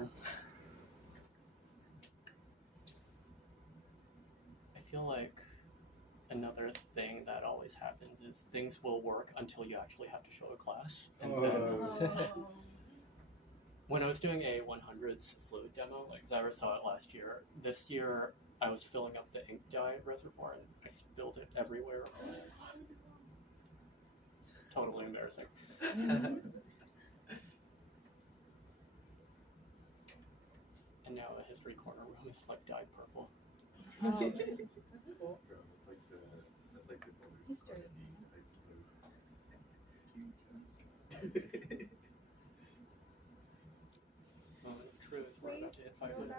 turn. I feel like another thing that always happens is things will work until you actually have to show a class. And then when I was doing AA126 fluid demo, like Zyra saw it last year, this year I was filling up the ink dye reservoir and I spilled it everywhere. Totally embarrassing. And now the history corner room is like dyed purple. That's cool. That's like the History. Moment of truth. We're about to hit 500.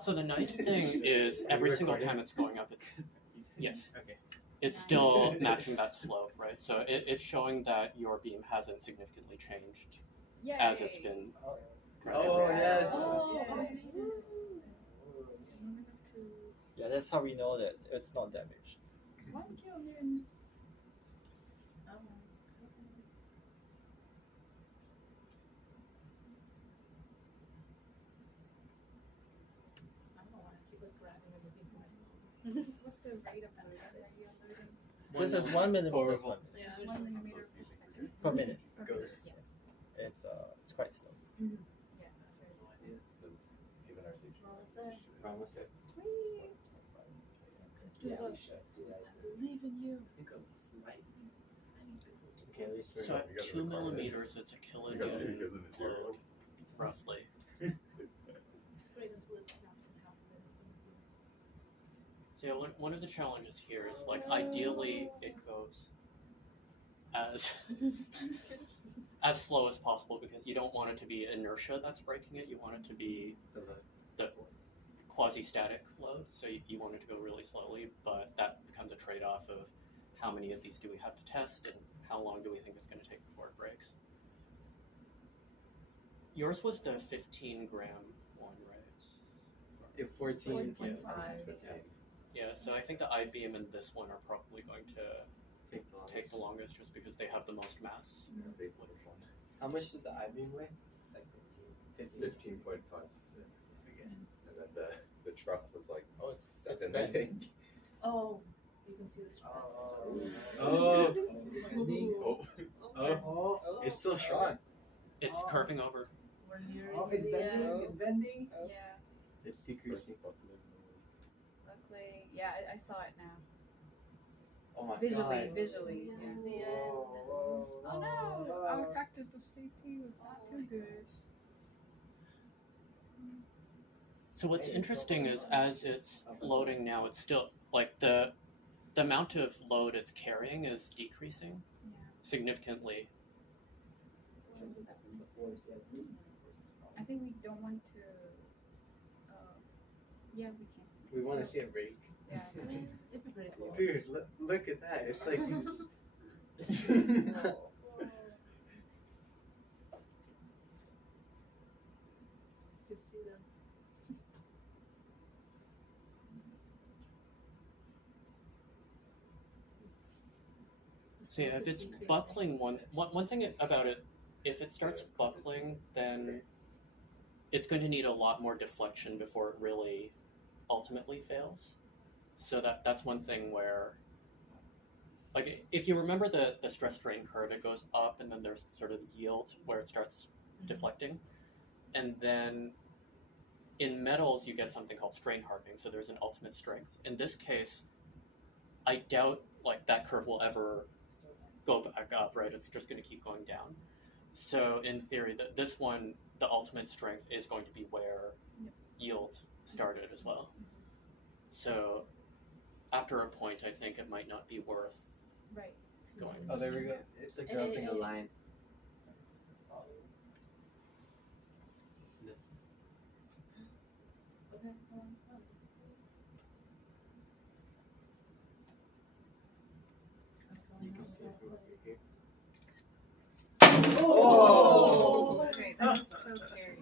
So the nice thing is every single time it's going up, yes, it's still matching that slope, right? So it's showing that your beam hasn't significantly changed as it's been. Oh, yes. Yeah, that's how we know that it's not damaged. 1 Kelvin. What's the rate of that? This is 1 millimeter Horrible. Yeah, 1 millimeter per second. per minute. Yes. It's quite slow. Yeah, that's very slow. Even our station. Almost it. Please. Yeah, I believe in you. Okay, at least So at 2 millimeters, it's a kilonewton load, roughly. It's great until it snaps in half of it. So yeah, one of the challenges here is like ideally it goes as slow as possible because you don't want it to be inertia that's breaking it. You want it to be the quasi-static load. So you want it to go really slowly, but that becomes a trade-off of how many of these do we have to test and how long do we think it's going to take before it breaks. Yours was the 15 gram one, right? If 14. 14.5. Yeah, so I think the I-beam and this one are probably going to take the longest just because they have the most mass. How much did the I-beam weigh? It's like 15. 15.56. And then the truss was like Oh, it's 7, I bent. think. Oh, you can see the stress. Oh, it's still strong. It's curving over. We're near It's the bending. end. It's bending. Yeah, It's decreasing. luckily, yeah, I saw it now. Oh my Visually, god. visually. Yeah. Near the Whoa, Oh no, our factors of safety was not too good. So what's interesting is as it's loading now, it's still like the amount of load it's carrying is decreasing Yeah. significantly. I think we don't want to. Yeah, we can. We want to see a break. Yeah, I mean, it'd be pretty cool. Dude, look at that. It's like. You can see them. So yeah, if it's buckling, one thing about it, if it starts buckling, then it's going to need a lot more deflection before it really ultimately fails. So that's one thing where, like, if you remember the stress strain curve, it goes up and then there's sort of yield where it starts deflecting. And then in metals, you get something called strain hardening. So there's an ultimate strength. In this case, I doubt like that curve will ever go back up, right? It's just going to keep going down. So in theory, this one, the ultimate strength is going to be where yield started as well. So after a point, I think it might not be worth Right. going. Oh, there we go. It's like developing a line. Okay. You can see it from here. Oh! Okay, that's so scary.